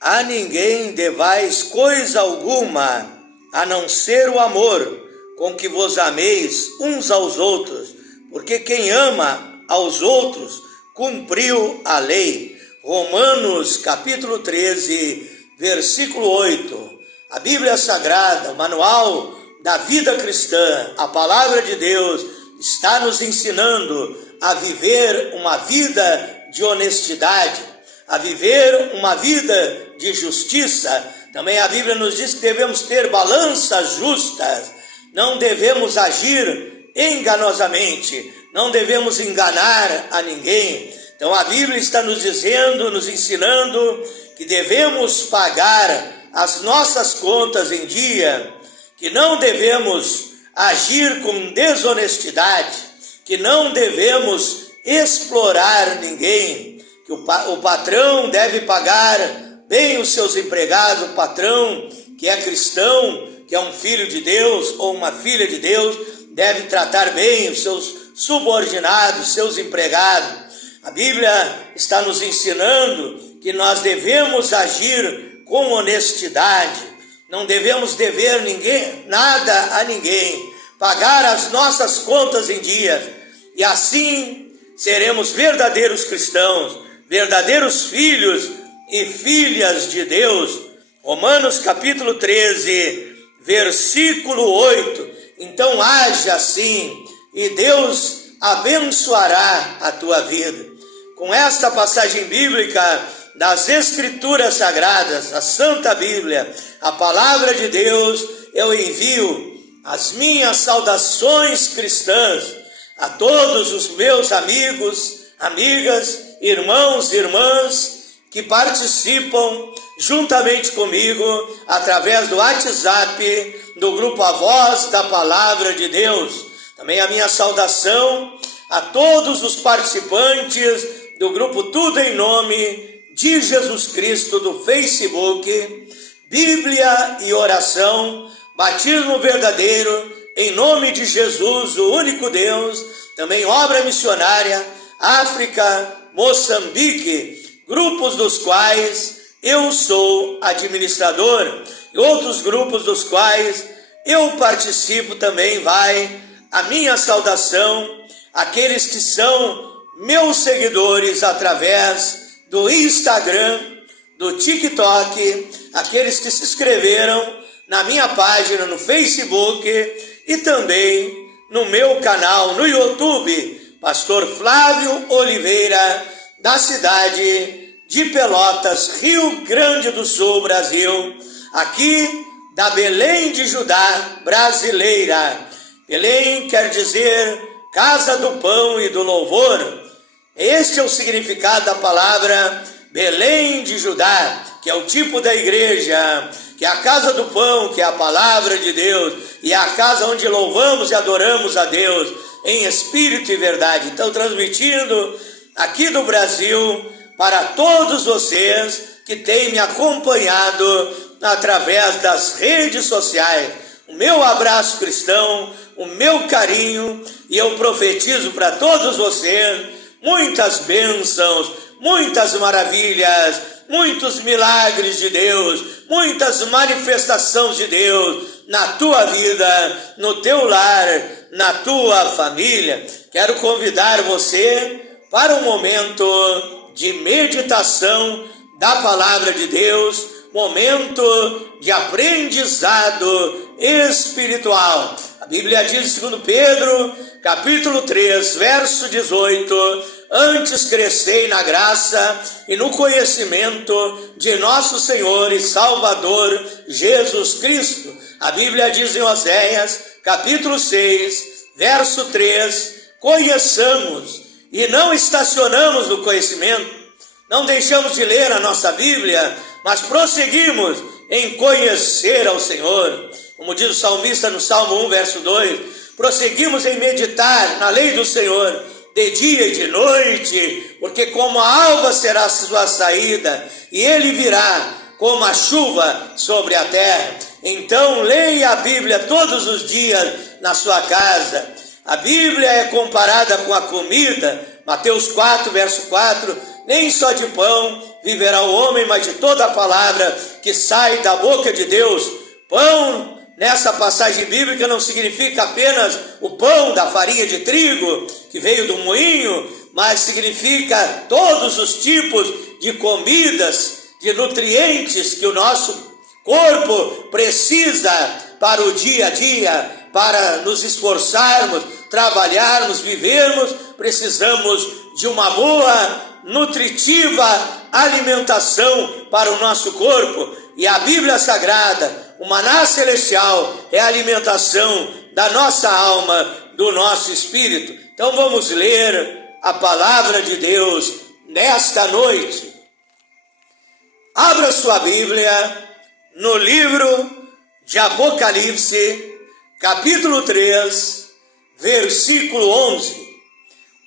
a ninguém devais coisa alguma, a não ser o amor, com que vos ameis uns aos outros, porque quem ama aos outros cumpriu a lei. Romanos capítulo 13, versículo 8. A Bíblia Sagrada, o manual da vida cristã, a palavra de Deus, está nos ensinando a viver uma vida de honestidade, a viver uma vida de justiça. Também a Bíblia nos diz que devemos ter balanças justas, não devemos agir enganosamente, não devemos enganar a ninguém. Então a Bíblia está nos dizendo, nos ensinando que devemos pagar as nossas contas em dia, que não devemos agir com desonestidade, que não devemos explorar ninguém, que o patrão deve pagar bem os seus empregados, o patrão que é cristão, que é um filho de Deus ou uma filha de Deus, deve tratar bem os seus subordinados, seus empregados. A Bíblia está nos ensinando que nós devemos agir com honestidade, não devemos dever nada a ninguém, pagar as nossas contas em dia, e assim seremos verdadeiros cristãos, verdadeiros filhos e filhas de Deus. Romanos capítulo 13, versículo 8. Então age assim e Deus abençoará a tua vida. Com esta passagem bíblica das Escrituras Sagradas, a Santa Bíblia, a Palavra de Deus, eu envio as minhas saudações cristãs a todos os meus amigos, amigas, irmãos e irmãs que participam juntamente comigo através do WhatsApp do grupo A Voz da Palavra de Deus. Também a minha saudação a todos os participantes do grupo Tudo em Nome de Jesus Cristo do Facebook, Bíblia e Oração, Batismo Verdadeiro, em nome de Jesus, o único Deus, também Obra Missionária, África, Moçambique, grupos dos quais eu sou administrador, e outros grupos dos quais eu participo também. Vai a minha saudação àqueles que são meus seguidores através do Instagram, do TikTok, aqueles que se inscreveram na minha página no Facebook e também no meu canal no YouTube, Pastor Flávio Oliveira, da cidade de Pelotas, Rio Grande do Sul, Brasil, aqui da Belém de Judá brasileira. Belém quer dizer casa do pão e do louvor. Este é o significado da palavra Belém de Judá, que é o tipo da igreja, que é a casa do pão, que é a palavra de Deus, e é a casa onde louvamos e adoramos a Deus em espírito e verdade. Então, transmitindo aqui do Brasil para todos vocês que têm me acompanhado através das redes sociais. O meu abraço cristão, o meu carinho, e eu profetizo para todos vocês muitas bênçãos, muitas maravilhas, muitos milagres de Deus, muitas manifestações de Deus na tua vida, no teu lar, na tua família. Quero convidar você para um momento de meditação da palavra de Deus, momento de aprendizado espiritual. A Bíblia diz, segundo Pedro, capítulo 3, verso 18, antes crescei na graça e no conhecimento de nosso Senhor e Salvador Jesus Cristo. A Bíblia diz em Oséias, capítulo 6, verso 3, conheçamos e não estacionamos no conhecimento, não deixamos de ler a nossa Bíblia, mas prosseguimos em conhecer ao Senhor. Como diz o salmista no Salmo 1, verso 2, prosseguimos em meditar na lei do Senhor, de dia e de noite, porque como a alva será a sua saída, e ele virá como a chuva sobre a terra. Então leia a Bíblia todos os dias na sua casa. A Bíblia é comparada com a comida, Mateus 4, verso 4, nem só de pão viverá o homem, mas de toda a palavra que sai da boca de Deus. Pão, nessa passagem bíblica, não significa apenas o pão da farinha de trigo, que veio do moinho, mas significa todos os tipos de comidas, de nutrientes que o nosso corpo precisa para o dia a dia, para nos esforçarmos, trabalharmos, vivermos. Precisamos de uma boa, nutritiva alimentação para o nosso corpo. E a Bíblia Sagrada, o maná celestial, é a alimentação da nossa alma, do nosso espírito. Então vamos ler a palavra de Deus nesta noite. Abra sua Bíblia no livro de Apocalipse, capítulo 3, versículo 11.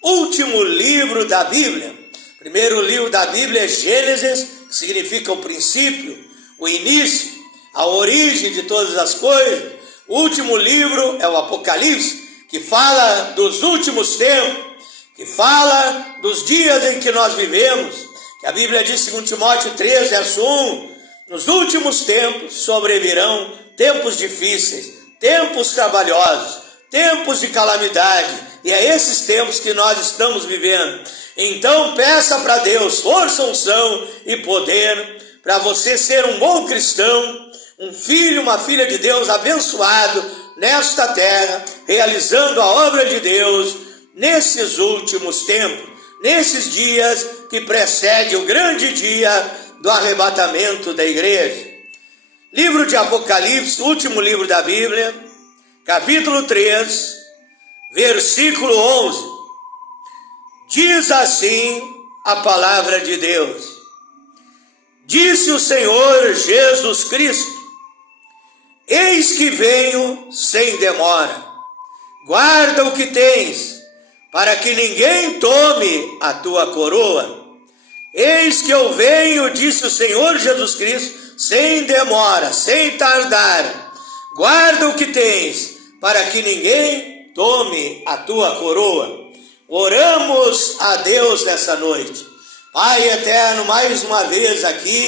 Último livro da Bíblia. Primeiro livro da Bíblia é Gênesis, que significa o princípio, o início, a origem de todas as coisas. O último livro é o Apocalipse, que fala dos últimos tempos, que fala dos dias em que nós vivemos. Que a Bíblia diz, segundo Timóteo 3, verso 1, nos últimos tempos sobrevirão tempos difíceis, tempos trabalhosos, tempos de calamidade. E é esses tempos que nós estamos vivendo. Então peça para Deus força, unção e poder para você ser um bom cristão, um filho, uma filha de Deus abençoado nesta terra, realizando a obra de Deus nesses últimos tempos, nesses dias que precedem o grande dia do arrebatamento da igreja. Livro de Apocalipse, último livro da Bíblia, capítulo 3, versículo 11. Diz assim a palavra de Deus: disse o Senhor Jesus Cristo, eis que venho sem demora, guarda o que tens, para que ninguém tome a tua coroa. Eis que eu venho, disse o Senhor Jesus Cristo, sem demora, sem tardar, guarda o que tens, para que ninguém tome a tua coroa. Oramos a Deus nessa noite. Pai eterno, mais uma vez aqui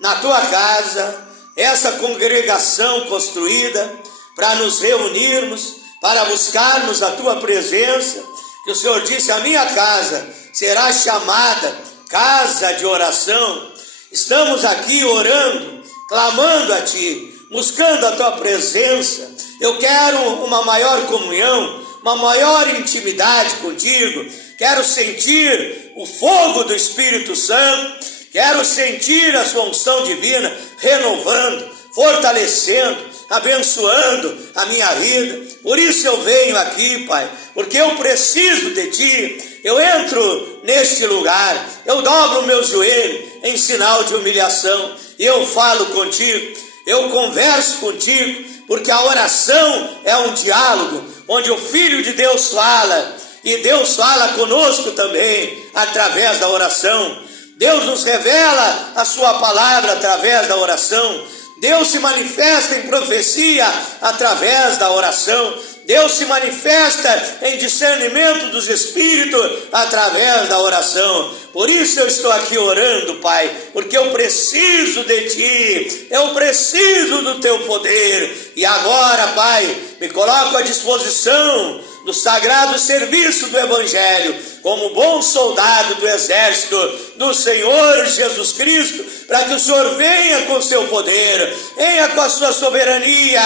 na tua casa, essa congregação construída para nos reunirmos, para buscarmos a tua presença, que o Senhor disse, a minha casa será chamada casa de oração. Estamos aqui orando, clamando a ti, buscando a tua presença. Eu quero uma maior comunhão, uma maior intimidade contigo. Quero sentir o fogo do Espírito Santo, quero sentir a sua unção divina renovando, fortalecendo, abençoando a minha vida. Por isso eu venho aqui, Pai, porque eu preciso de ti. Eu entro neste lugar, eu dobro o meu joelho em sinal de humilhação e eu falo contigo, eu converso contigo, porque a oração é um diálogo onde o Filho de Deus fala e Deus fala conosco também através da oração. Deus nos revela a sua palavra através da oração. Deus se manifesta em profecia através da oração. Deus se manifesta em discernimento dos Espíritos através da oração. Por isso eu estou aqui orando, Pai, porque eu preciso de Ti, eu preciso do Teu poder. E agora, Pai, me coloco à disposição do sagrado serviço do Evangelho, como bom soldado do exército do Senhor Jesus Cristo, para que o Senhor venha com o seu poder, venha com a sua soberania,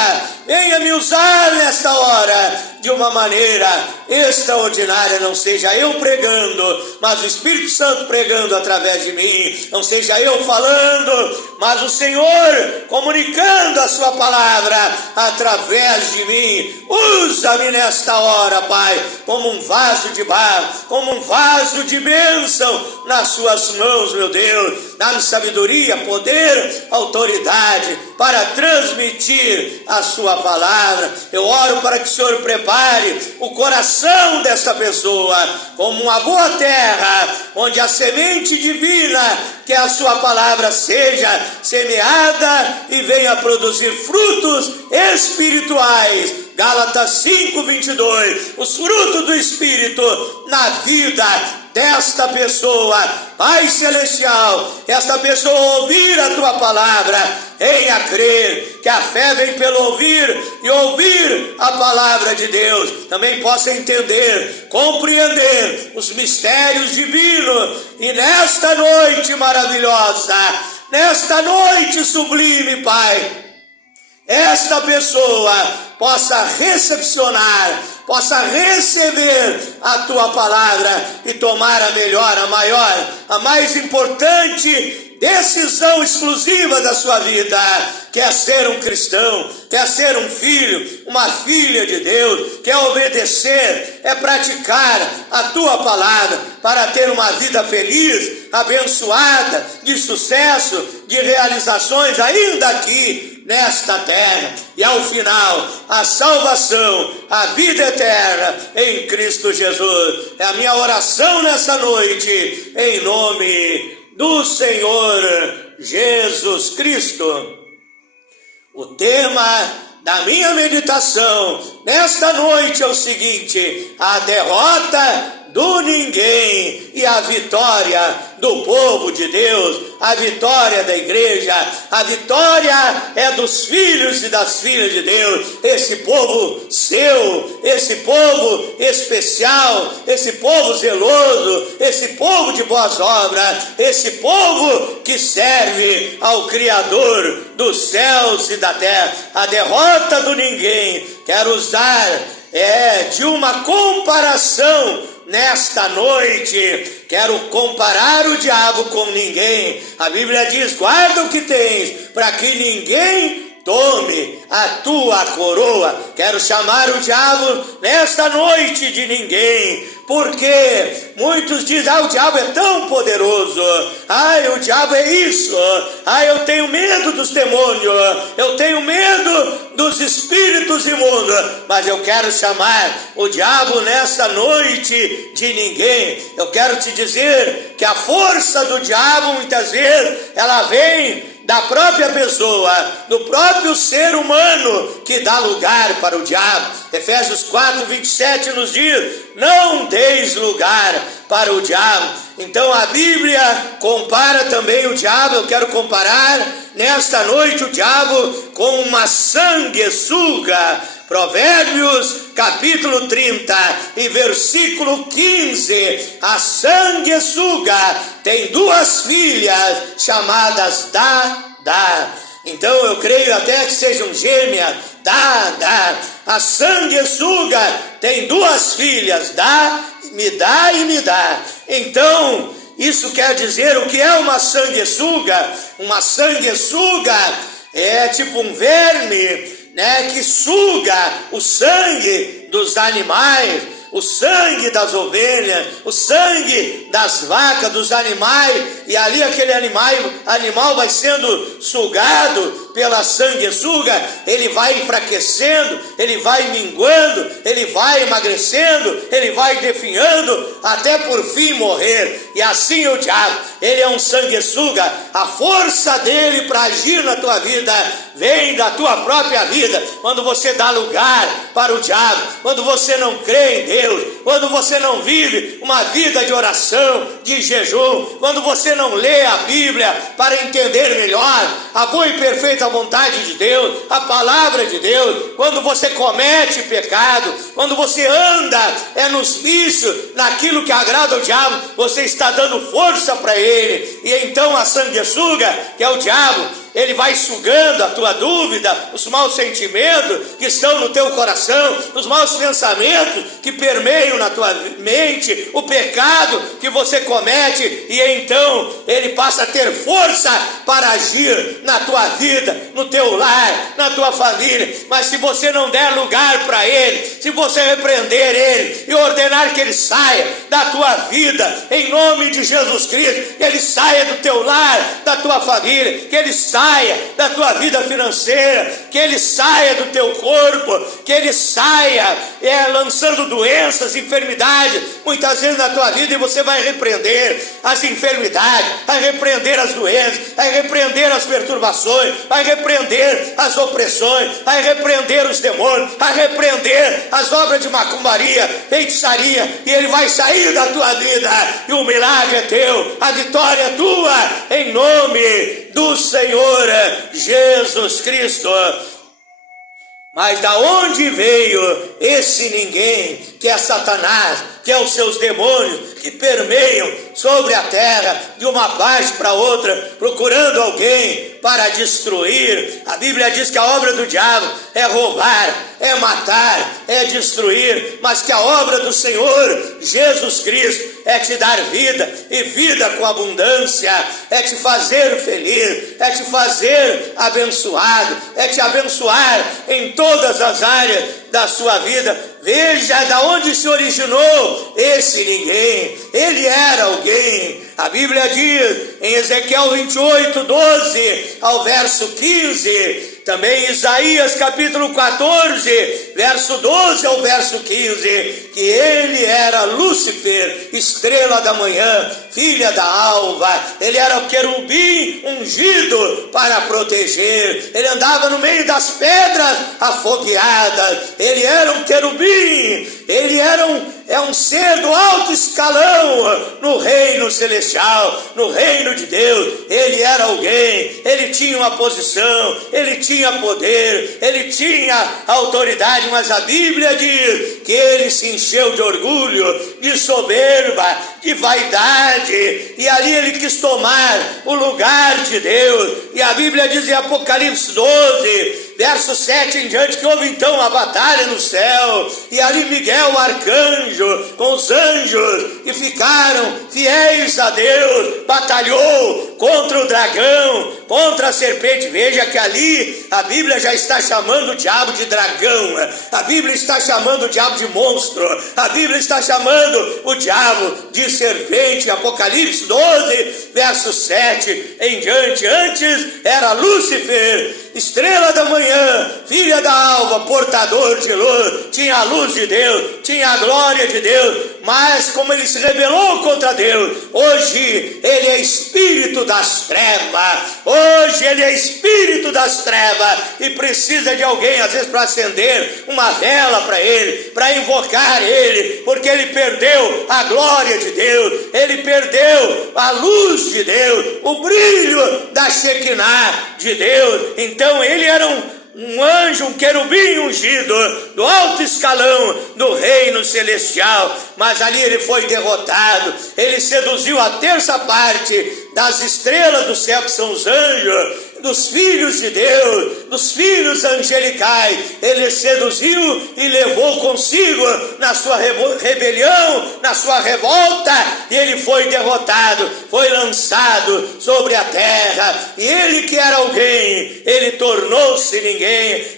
venha me usar nesta hora de uma maneira extraordinária. Não seja eu pregando, mas o Espírito Santo pregando através de mim. Não seja eu falando, mas o Senhor comunicando a sua palavra através de mim. Usa-me nesta hora, Pai, como um vaso de barro, como um vaso de bênção nas suas mãos, meu Deus. Dá-me sabedoria, poder, autoridade para transmitir a sua palavra. Eu oro para que o Senhor prepare o coração desta pessoa como uma boa terra, onde a semente divina, que a sua palavra, seja semeada e venha produzir frutos espirituais Gálatas 5:22, os frutos do Espírito na vida desta pessoa. Pai Celestial, esta pessoa ouvir a Tua palavra, venha crer que a fé vem pelo ouvir e ouvir a palavra de Deus. Também possa entender, compreender os mistérios divinos e nesta noite maravilhosa, nesta noite sublime, Pai, esta pessoa possa recepcionar, possa receber a Tua palavra e tomar a melhor, a maior, a mais importante decisão exclusiva da sua vida, que é ser um cristão, que é ser um filho, uma filha de Deus, que é obedecer, é praticar a Tua palavra para ter uma vida feliz, abençoada, de sucesso, de realizações ainda aqui nesta terra, e ao final a salvação, a vida eterna em Cristo Jesus. É a minha oração nessa noite, em nome do Senhor Jesus Cristo. O tema da minha meditação nesta noite é o seguinte: a derrota do ninguém e a vitória do povo de Deus, a vitória da igreja, a vitória é dos filhos e das filhas de Deus, esse povo seu, esse povo especial, esse povo zeloso, esse povo de boas obras, esse povo que serve ao Criador dos céus e da terra. A derrota do ninguém, quero usar de uma comparação nesta noite. Quero comparar o diabo com ninguém. A Bíblia diz: guarda o que tens, para que ninguém tome a tua coroa. Quero chamar o diabo nesta noite de ninguém, porque muitos dizem: o diabo é tão poderoso, o diabo é isso, eu tenho medo dos demônios, eu tenho medo dos espíritos imundos. Mas eu quero chamar o diabo nesta noite de ninguém. Eu quero te dizer que a força do diabo muitas vezes ela vem da própria pessoa, do próprio ser humano, que dá lugar para o diabo. Efésios 4:27 nos diz: não deis lugar para o diabo. Então a Bíblia compara também o diabo. Eu quero comparar nesta noite o diabo com uma sanguessuga. Provérbios capítulo 30 e versículo 15: a sanguessuga tem duas filhas chamadas Dá. Então eu creio até que sejam gêmeas. Dá. A sanguessuga tem duas filhas, me dá e me dá. Então isso quer dizer o que é uma sanguessuga? Uma sanguessuga é tipo um verme, que suga o sangue dos animais, o sangue das ovelhas, o sangue das vacas, dos animais, e ali aquele animal vai sendo sugado pela sanguessuga, ele vai enfraquecendo, ele vai minguando, ele vai emagrecendo, ele vai definhando, até por fim morrer. E assim o diabo, ele é um sanguessuga. A força dele para agir na tua vida vem da tua própria vida. Quando você dá lugar para o diabo, quando você não crê em Deus, quando você não vive uma vida de oração, de jejum, quando você não lê a Bíblia para entender melhor a boa e perfeita vontade de Deus, a palavra de Deus, quando você comete pecado, quando você anda nos vícios, naquilo que agrada ao diabo, você está dando força para ele. E então a sanguessuga, que é o diabo, ele vai sugando a tua dúvida, os maus sentimentos que estão no teu coração, os maus pensamentos que permeiam na tua mente, o pecado que você comete, e então ele passa a ter força para agir na tua vida, no teu lar, na tua família. Mas se você não der lugar para ele, se você repreender ele e ordenar que ele saia da tua vida, em nome de Jesus Cristo, que ele saia do teu lar, da tua família, que ele saia saia da tua vida financeira, que ele saia do teu corpo, que ele saia lançando doenças, enfermidades, muitas vezes na tua vida, e você vai repreender as enfermidades, vai repreender as doenças, vai repreender as perturbações, vai repreender as opressões, vai repreender os demônios, vai repreender as obras de macumbaria, feitiçaria, e ele vai sair da tua vida, e o milagre é teu, a vitória é tua, em nome do Senhor Jesus Cristo. Mas da onde veio esse ninguém, que é Satanás, que é os seus demônios, que permeiam sobre a terra, de uma parte para outra, procurando alguém para destruir? A Bíblia diz que a obra do diabo é roubar, é matar, é destruir, mas que a obra do Senhor Jesus Cristo é te dar vida, e vida com abundância, é te fazer feliz, é te fazer abençoado, é te abençoar em todas as áreas da sua vida. Veja da onde se originou esse ninguém. Ele era alguém. A Bíblia diz em Ezequiel 28, 12 ao verso 15, também Isaías capítulo 14, verso 12 ao verso 15, que ele era Lúcifer, estrela da manhã, filha da alva. Ele era o querubim ungido para proteger. Ele andava no meio das pedras afogueadas. Ele era um querubim. Ele era um ser do alto escalão no reino celestial, no reino de Deus. Ele era alguém, ele tinha uma posição, ele tinha poder, ele tinha autoridade, mas a Bíblia diz que ele se encheu de orgulho, de soberba, de vaidade, e ali ele quis tomar o lugar de Deus. E a Bíblia diz em Apocalipse 12, verso 7 em diante, que houve então uma batalha no céu, e ali Miguel, o arcanjo, com os anjos que ficaram fiéis a Deus, batalhou contra o dragão, contra a serpente. Veja que ali a Bíblia já está chamando o diabo de dragão, a Bíblia está chamando o diabo de monstro, a Bíblia está chamando o diabo de serpente. Apocalipse 12, verso 7 em diante. Antes era Lúcifer, estrela da manhã, filha da alva, portador de luz, tinha a luz de Deus, tinha a glória de Deus, mas como ele se rebelou contra Deus, hoje ele é espírito das trevas, hoje ele é espírito das trevas, e precisa de alguém às vezes para acender uma vela para ele, para invocar ele, porque ele perdeu a glória de Deus, ele perdeu a luz de Deus, o brilho da Shekinah de Deus. Então ele era um anjo, um querubim ungido do alto escalão do reino celestial, mas ali ele foi derrotado. Ele seduziu a terça parte das estrelas do céu, que são os anjos, dos filhos de Deus, dos filhos angelicais. Ele seduziu e levou consigo na sua rebelião, na sua revolta, e ele foi derrotado, foi lançado sobre a terra. E ele que era alguém, ele tornou-se ninguém.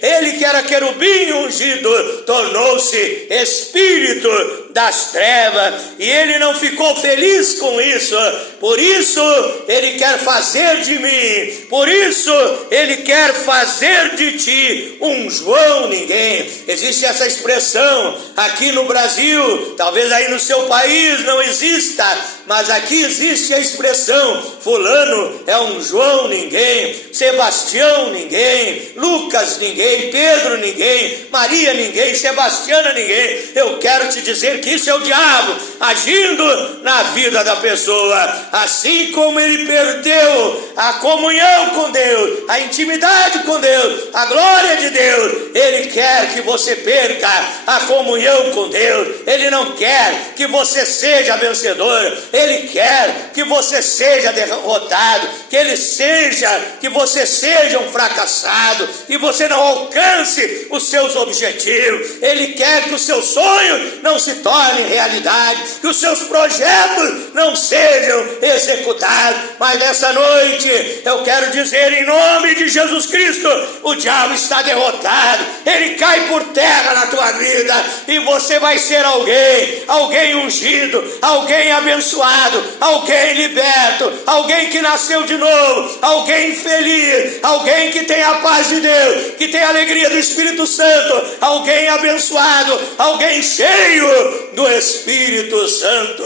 Ele que era querubim ungido, tornou-se espírito das trevas, e ele não ficou feliz com isso. Por isso ele quer fazer de mim, por isso ele quer fazer de ti um João ninguém. Existe essa expressão aqui no Brasil, talvez aí no seu país não exista, mas aqui existe a expressão: fulano é um João ninguém, Sebastião ninguém, Lucas ninguém, Pedro ninguém, Maria ninguém, Sebastiana ninguém. Eu quero te dizer que isso é o diabo agindo na vida da pessoa. Assim como ele perdeu a comunhão com Deus, a intimidade com Deus, a glória de Deus, ele quer que você perca a comunhão com Deus. Ele não quer que você seja vencedor, ele quer que você seja derrotado, que você seja um fracassado, que você não alcance os seus objetivos. Ele quer que os seus sonhos não se tornem realidade, que os seus projetos não sejam executados. Mas nessa noite eu quero dizer, em nome de Jesus Cristo, o diabo está derrotado, ele cai por terra na tua vida, e você vai ser alguém ungido, alguém abençoado, abençoado, alguém liberto, alguém que nasceu de novo, alguém feliz, alguém que tem a paz de Deus, que tem a alegria do Espírito Santo, alguém abençoado, alguém cheio do Espírito Santo.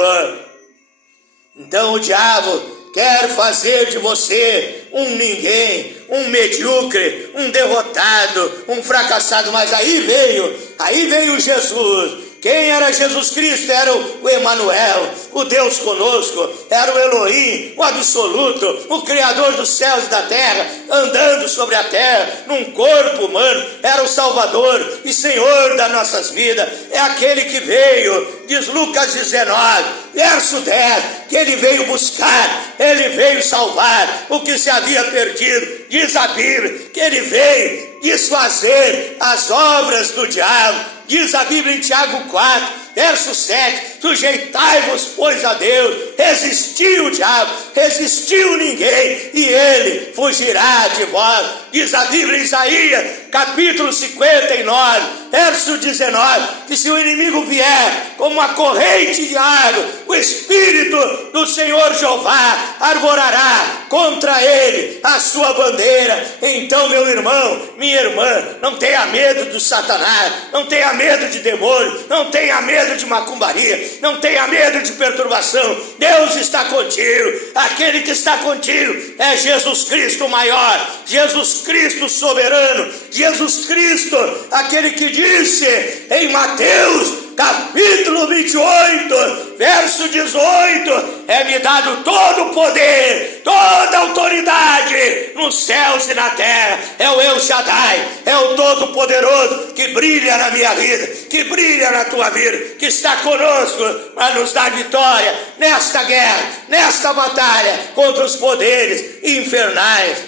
Então o diabo quer fazer de você um ninguém, um medíocre, um derrotado, um fracassado, mas aí veio Jesus. Quem era Jesus Cristo? Era o Emanuel, o Deus conosco, era o Elohim, o absoluto, o Criador dos céus e da terra, andando sobre a terra, num corpo humano, era o Salvador e Senhor das nossas vidas, é aquele que veio, diz Lucas 19, verso 10, que ele veio buscar, ele veio salvar o que se havia perdido, diz a Bíblia, que ele veio desfazer as obras do diabo. Diz a Bíblia em Tiago 4, verso 7, sujeitai-vos, pois, a Deus, resistiu o diabo, resistiu ninguém, e ele fugirá de vós. Diz a Bíblia em Isaías, capítulo 59, verso 19, que se o inimigo vier como uma corrente de água, o Espírito do Senhor Jeová arvorará contra ele a sua bandeira. Então, meu irmão, minha irmã, não tenha medo do Satanás, não tenha medo de demônio, não tenha medo de macumbaria, não tenha medo de perturbação. Deus está contigo, aquele que está contigo é Jesus Cristo maior, Jesus Cristo soberano, Jesus Cristo, aquele que disse em Mateus capítulo 28, verso 18, é-me dado todo o poder, toda a autoridade nos céus e na terra. É o El Shaddai, é o Todo-Poderoso que brilha na minha vida, que brilha na tua vida, que está conosco para nos dar vitória nesta guerra, nesta batalha contra os poderes infernais.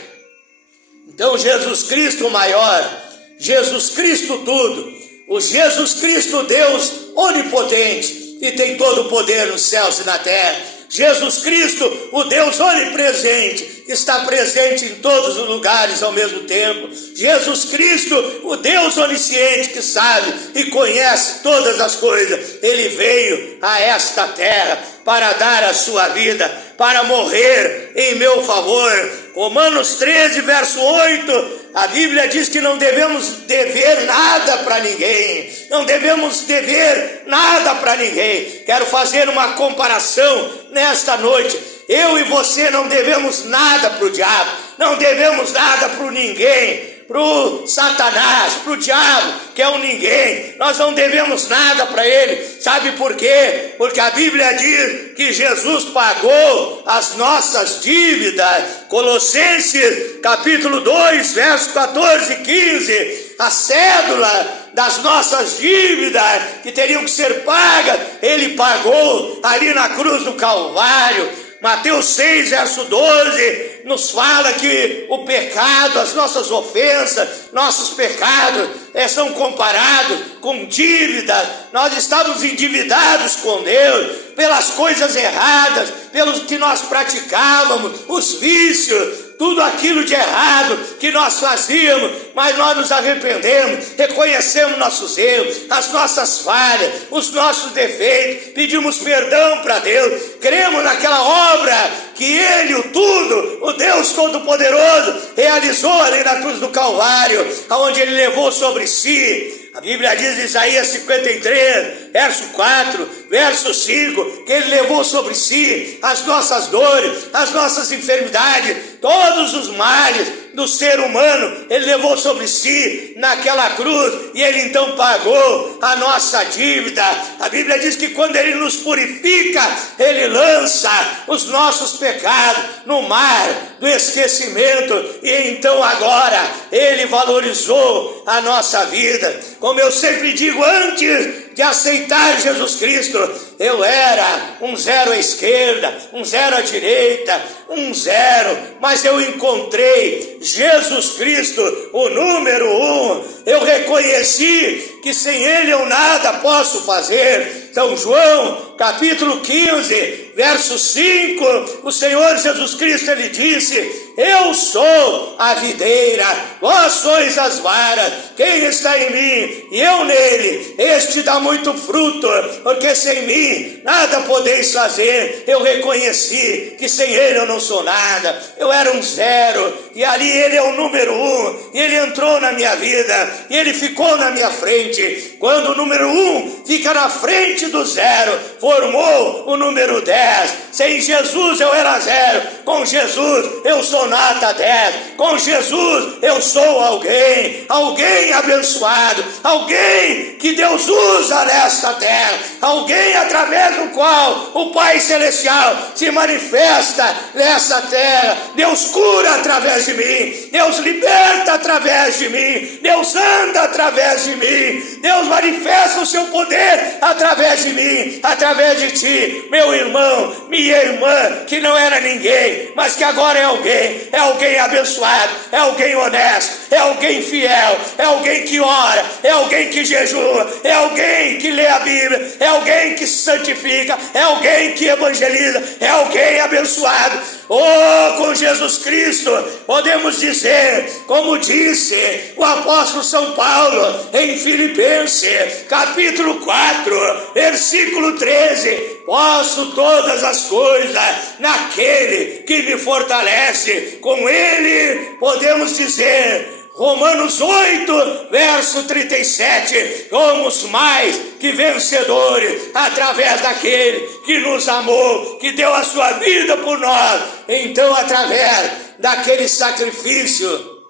Então Jesus Cristo maior, Jesus Cristo tudo, o Jesus Cristo Deus onipotente e tem todo o poder nos céus e na terra. Jesus Cristo, o Deus onipresente, está presente em todos os lugares ao mesmo tempo. Jesus Cristo, o Deus onisciente que sabe e conhece todas as coisas. Ele veio a esta terra para dar a sua vida, para morrer em meu favor. Romanos 13, verso 8, a Bíblia diz que não devemos dever nada para ninguém, não devemos dever nada para ninguém. Quero fazer uma comparação nesta noite. Eu e você não devemos nada para o diabo, não devemos nada para ninguém, para o Satanás, para o diabo, que é um ninguém. Nós não devemos nada para ele. Sabe por quê? Porque a Bíblia diz que Jesus pagou as nossas dívidas. Colossenses capítulo 2, verso 14 e 15, a cédula das nossas dívidas que teriam que ser pagas, ele pagou ali na cruz do Calvário. Mateus 6, verso 12, nos fala que o pecado, as nossas ofensas, nossos pecados são comparados com dívida. Nós estamos endividados com Deus pelas coisas erradas, pelos que nós praticávamos, os vícios, tudo aquilo de errado que nós fazíamos, mas nós nos arrependemos, reconhecemos nossos erros, as nossas falhas, os nossos defeitos, pedimos perdão para Deus, cremos naquela obra que Ele, o tudo, o Deus Todo-Poderoso, realizou ali na cruz do Calvário, onde Ele levou sobre si. A Bíblia diz em Isaías 53, verso 4, verso 5, que Ele levou sobre si as nossas dores, as nossas enfermidades, todos os males do ser humano, Ele levou sobre si naquela cruz, e Ele então pagou a nossa dívida. A Bíblia diz que quando Ele nos purifica, Ele lança os nossos pecados no mar do esquecimento, e então agora Ele valorizou a nossa vida. Como eu sempre digo, antes de aceitar Jesus Cristo, eu era um zero à esquerda, um zero à direita, um zero, mas eu encontrei Jesus Cristo, o número 1. Eu reconheci que sem Ele eu nada posso fazer. São João, capítulo 15, verso 5, o Senhor Jesus Cristo, Ele disse eu sou a videira, vós sois as varas, quem está em mim e eu nele, este dá muito fruto, porque sem mim nada podeis fazer. Eu reconheci que sem ele eu não sou nada, eu era um zero, e ali ele é o número 1, e ele entrou na minha vida, e ele ficou na minha frente. Quando o número 1 fica na frente do zero, formou o número 10. Sem Jesus eu era zero, com Jesus eu sou nota 10, com Jesus eu sou alguém abençoado, alguém que Deus usa nesta terra, alguém através do qual o Pai Celestial se manifesta nessa terra. Deus cura através de mim, Deus liberta através de mim, Deus anda através de mim, Deus manifesta o seu poder através de mim, através de ti, meu irmão, minha irmã, que não era ninguém, mas que agora é alguém abençoado, é alguém honesto, é alguém fiel, é alguém que ora, é alguém que jejua, é alguém que lê a Bíblia, é alguém que se santifica, é alguém que evangeliza, é alguém abençoado. Oh, com Jesus Cristo podemos dizer, como disse o apóstolo São Paulo em Filipenses, capítulo 4, versículo 13: posso todas as coisas naquele que me fortalece. Com ele podemos dizer, Romanos 8, verso 37, somos mais que vencedores através daquele que nos amou, que deu a sua vida por nós. Então, através daquele sacrifício,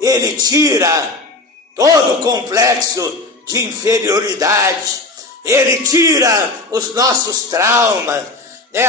ele tira todo o complexo de inferioridade, ele tira os nossos traumas,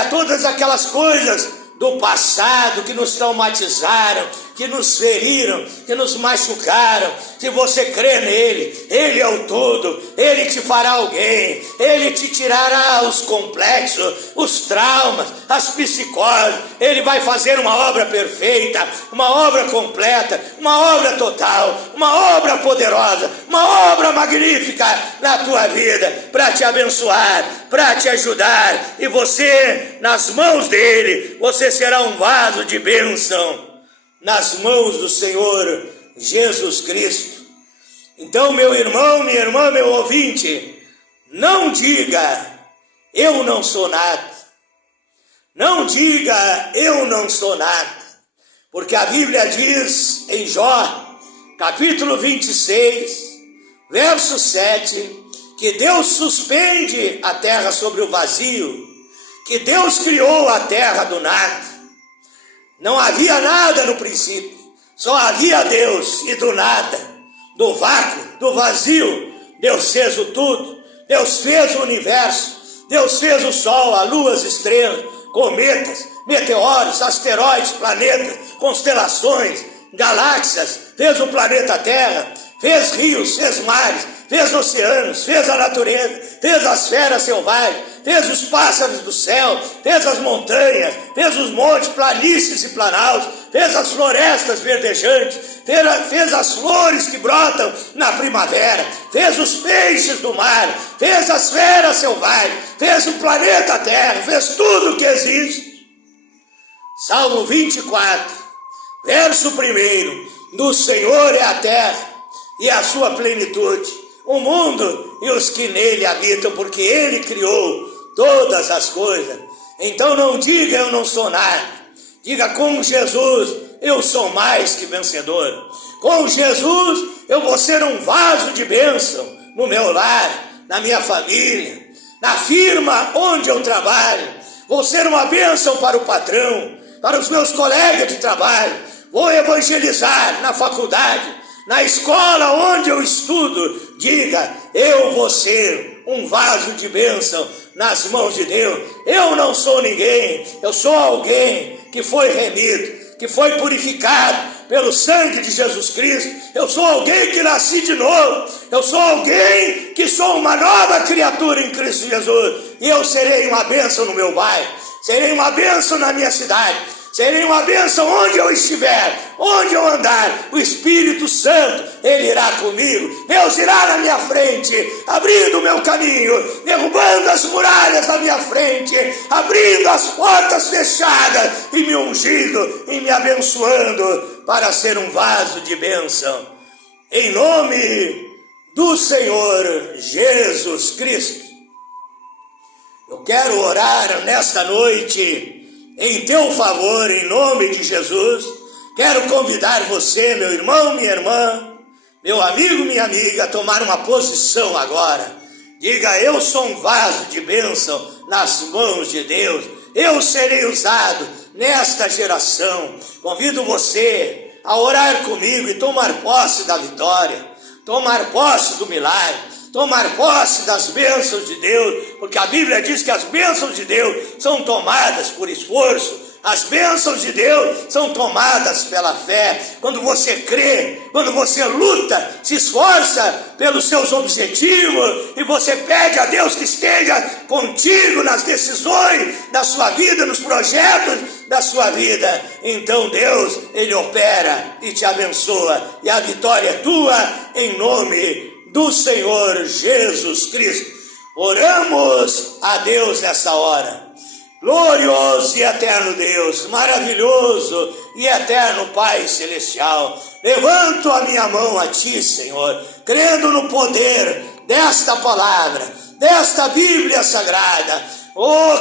todas aquelas coisas do passado que nos traumatizaram, que nos feriram, que nos machucaram. Se você crê nele, ele é o todo, ele te fará alguém, ele te tirará os complexos, os traumas, as psicoses. Ele vai fazer uma obra perfeita, uma obra completa, uma obra total, uma obra poderosa, uma obra magnífica na tua vida, para te abençoar, para te ajudar. E você, nas mãos dele, você será um vaso de bênção nas mãos do Senhor Jesus Cristo. Então, meu irmão, minha irmã, meu ouvinte, não diga, eu não sou nada. Não diga, eu não sou nada. Porque a Bíblia diz em Jó, capítulo 26, verso 7, que Deus suspende a terra sobre o vazio, que Deus criou a terra do nada. Não havia nada no princípio, só havia Deus, e do nada, do vácuo, do vazio, Deus fez o tudo. Deus fez o universo, Deus fez o sol, a lua, as estrelas, cometas, meteoros, asteroides, planetas, constelações, galáxias, fez o planeta Terra, fez rios, fez mares, fez oceanos, fez a natureza, fez as feras selvagens, fez os pássaros do céu, fez as montanhas, fez os montes, planícies e planaltos, fez as florestas verdejantes, fez as flores que brotam na primavera, fez os peixes do mar, fez as feras selvagens, fez o planeta Terra, fez tudo que existe. Salmo 24, verso 1: do Senhor é a terra e a sua plenitude, o mundo e os que nele habitam, porque ele criou todas as coisas. Então não diga eu não sou nada, diga com Jesus eu sou mais que vencedor. Com Jesus eu vou ser um vaso de bênção no meu lar, na minha família, na firma onde eu trabalho. Vou ser uma bênção para o patrão, para os meus colegas de trabalho. Vou evangelizar na faculdade, na escola onde eu estudo. Diga, eu vou ser um vaso de bênção nas mãos de Deus. Eu não sou ninguém, eu sou alguém que foi remido, que foi purificado pelo sangue de Jesus Cristo. Eu sou alguém que nasci de novo, eu sou alguém que sou uma nova criatura em Cristo Jesus. E eu serei uma bênção no meu bairro, serei uma bênção na minha cidade, Serei uma bênção onde eu estiver, onde eu andar. O Espírito Santo, Ele irá comigo. Deus irá na minha frente, abrindo o meu caminho, derrubando as muralhas na minha frente, abrindo as portas fechadas e me ungindo e me abençoando para ser um vaso de bênção. Em nome do Senhor Jesus Cristo. Eu quero orar nesta noite em teu favor, em nome de Jesus. Quero convidar você, meu irmão, minha irmã, meu amigo, minha amiga, a tomar uma posição agora. Diga: eu sou um vaso de bênção nas mãos de Deus. Eu serei usado nesta geração. Convido você a orar comigo e tomar posse da vitória, tomar posse do milagre, tomar posse das bênçãos de Deus, porque a Bíblia diz que as bênçãos de Deus são tomadas por esforço. As bênçãos de Deus são tomadas pela fé. Quando você crê, quando você luta, se esforça pelos seus objetivos e você pede a Deus que esteja contigo nas decisões da sua vida, nos projetos da sua vida, então Deus, Ele opera e te abençoa, e a vitória é tua em nome do Senhor Jesus Cristo. Oramos a Deus nessa hora. Glorioso e eterno Deus, maravilhoso e eterno Pai Celestial, levanto a minha mão a Ti, Senhor, crendo no poder desta palavra, desta Bíblia Sagrada,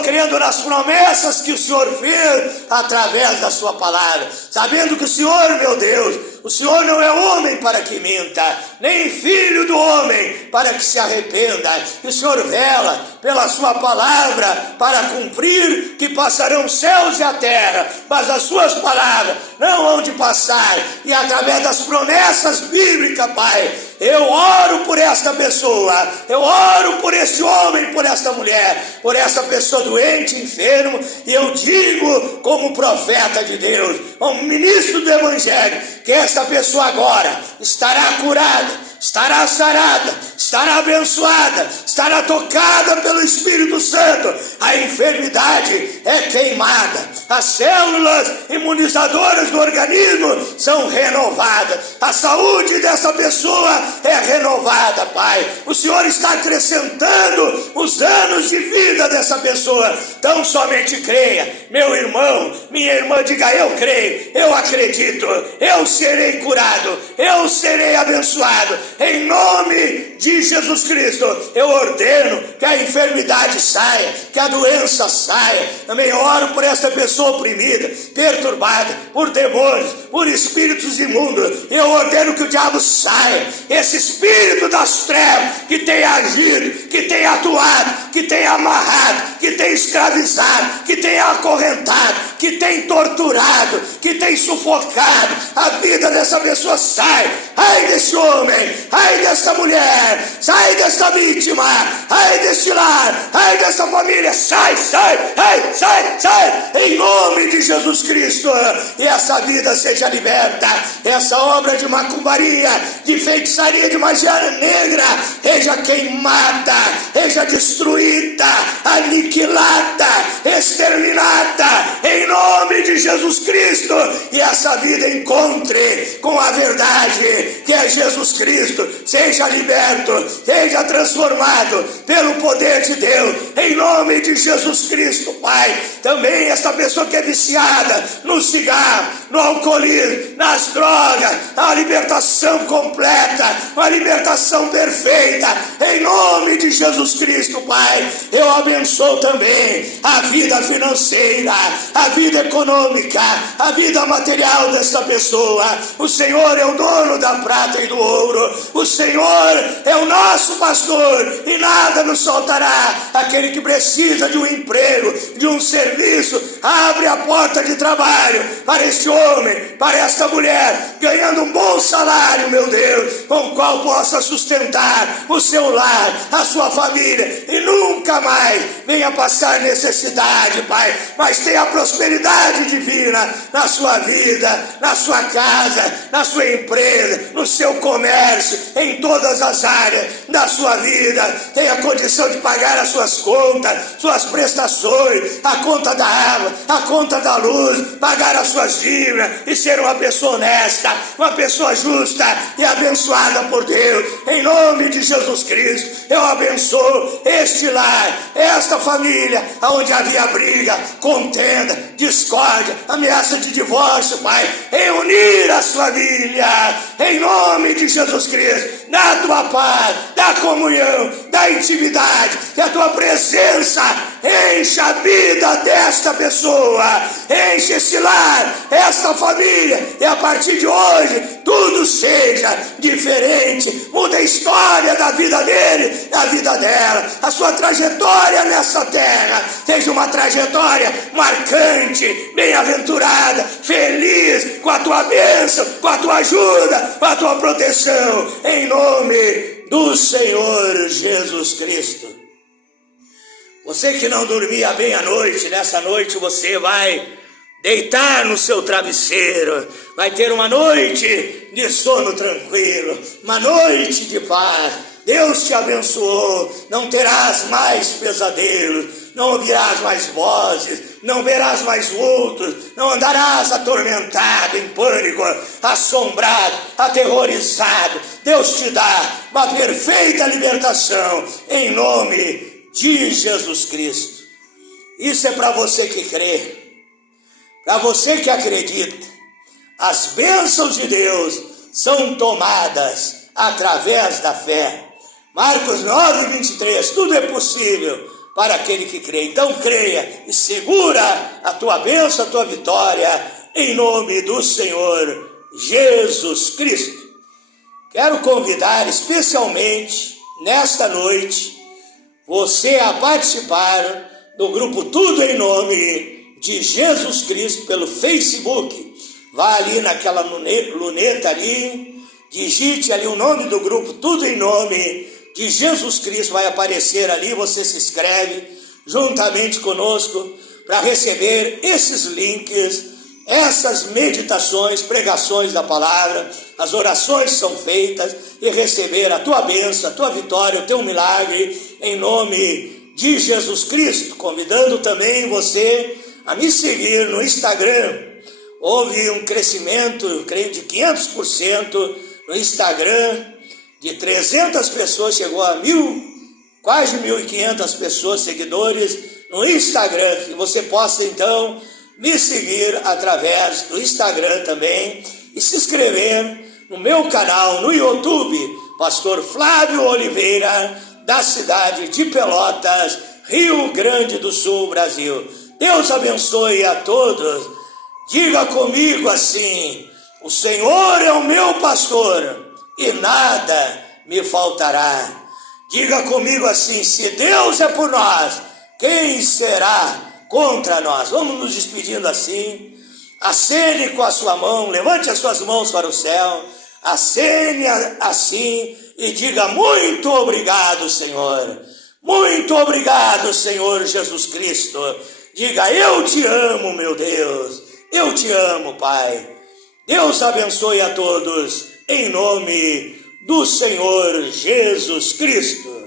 crendo nas promessas que o Senhor fez através da sua palavra, sabendo que o Senhor, meu Deus, o Senhor não é homem para que minta, nem filho do homem para que se arrependa. O Senhor vela pela sua palavra para cumprir, que passarão os céus e a terra, mas as suas palavras não hão de passar. E através das promessas bíblicas, Pai, eu oro por esta pessoa, eu oro por este homem, por esta mulher, por esta pessoa doente, enfermo, e eu digo como profeta de Deus, como ministro do Evangelho, que esta pessoa agora estará curada, estará sarada, estará abençoada, estará tocada pelo Espírito Santo. A enfermidade é queimada, as células imunizadoras do organismo são renovadas, a saúde dessa pessoa é renovada, Pai. O Senhor está acrescentando os anos de vida dessa pessoa. Então somente creia, meu irmão, minha irmã, diga: eu creio, eu acredito, eu serei curado, eu serei abençoado. Em nome de Jesus Cristo, eu ordeno que a enfermidade saia, que a doença saia. Também oro por esta pessoa oprimida, perturbada por demônios, por espíritos imundos. Eu ordeno que o diabo saia, esse espírito das trevas que tem agido, que tem atuado, que tem amarrado, que tem escravizado, que tem acorrentado, que tem torturado, que tem sufocado a vida dessa pessoa. Sai, ai desse homem, ai desta mulher, sai desta vítima, ai deste lar, ai desta família, sai, em nome de Jesus Cristo. E essa vida seja liberta, essa obra de macumbaria, de feitiçaria, de magia negra, seja queimada, seja destruída, aniquilada, exterminada, em nome de Jesus Cristo. E essa vida encontre com a verdade, que é Jesus Cristo, seja liberto, seja transformado pelo poder de Deus, em nome de Jesus Cristo, Pai. Também essa pessoa que é viciada no cigarro, no alcoolismo, nas drogas, a libertação completa, a libertação perfeita, em nome de Jesus Cristo, Pai. Eu abençoo também a vida financeira, a vida econômica, a vida material desta pessoa. O Senhor é o dono da prata e do ouro, o Senhor é o nosso pastor e nada nos faltará. Aquele que precisa de um emprego, de um serviço, abre a porta de trabalho para este homem, para esta mulher, ganhando um bom salário, meu Deus, com o qual possa sustentar o seu lar, a sua família, e nunca nunca mais venha passar necessidade, Pai, mas tenha prosperidade divina na sua vida, na sua casa, na sua empresa, no seu comércio, em todas as áreas da sua vida. Tenha condição de pagar as suas contas, suas prestações, a conta da água, a conta da luz, pagar as suas dívidas e ser uma pessoa honesta, uma pessoa justa e abençoada por Deus. Em nome de Jesus Cristo, eu abençoo este lar, esta família, onde havia briga, contenda, discórdia, ameaça de divórcio, Pai, em unir as famílias, em nome de Jesus Cristo, da tua paz, da comunhão, da intimidade, que a tua presença enche a vida desta pessoa, enche esse lar, esta família, e a partir de hoje tudo seja diferente. Muda a história da vida dele, da vida dela, a sua trajetória nessa terra seja uma trajetória marcante, bem-aventurada, feliz, com a tua bênção, com a tua ajuda, com a tua proteção, em nome do Senhor Jesus Cristo. Você que não dormia bem à noite, nessa noite você vai deitar no seu travesseiro, vai ter uma noite de sono tranquilo, uma noite de paz. Deus te abençoou, não terás mais pesadelos, não ouvirás mais vozes, não verás mais vultos, não andarás atormentado, em pânico, assombrado, aterrorizado. Deus te dá uma perfeita libertação, em nome de Jesus Cristo. Isso é para você que crê, para você que acredita. As bênçãos de Deus são tomadas através da fé. Marcos 9:23, tudo é possível para aquele que crê. Então creia e segura a tua bênção, a tua vitória, em nome do Senhor Jesus Cristo. Quero convidar especialmente nesta noite você a participar do grupo Tudo em Nome de Jesus Cristo pelo Facebook. Vá ali naquela luneta ali, digite ali o nome do grupo Tudo em Nome de Jesus Cristo, vai aparecer ali, você se inscreve juntamente conosco para receber esses links, essas meditações, pregações da palavra, as orações são feitas, e receber a tua bênção, a tua vitória, o teu milagre, em nome de Jesus Cristo. Convidando também você a me seguir no Instagram. Houve um crescimento, eu creio, de 500% no Instagram, de 300 pessoas, chegou a quase 1.500 pessoas, seguidores no Instagram, que você possa então me seguir através do Instagram também e se inscrever no meu canal no YouTube, Pastor Flávio Oliveira, da cidade de Pelotas, Rio Grande do Sul, Brasil. Deus abençoe a todos. Diga comigo assim: o Senhor é o meu pastor e nada me faltará. Diga comigo assim: se Deus é por nós, quem será contra nós? Vamos nos despedindo assim. Acene com a sua mão, levante as suas mãos para o céu, acene assim e diga: muito obrigado, Senhor. Muito obrigado, Senhor Jesus Cristo. Diga: eu te amo, meu Deus. Eu te amo, Pai. Deus abençoe a todos, em nome do Senhor Jesus Cristo.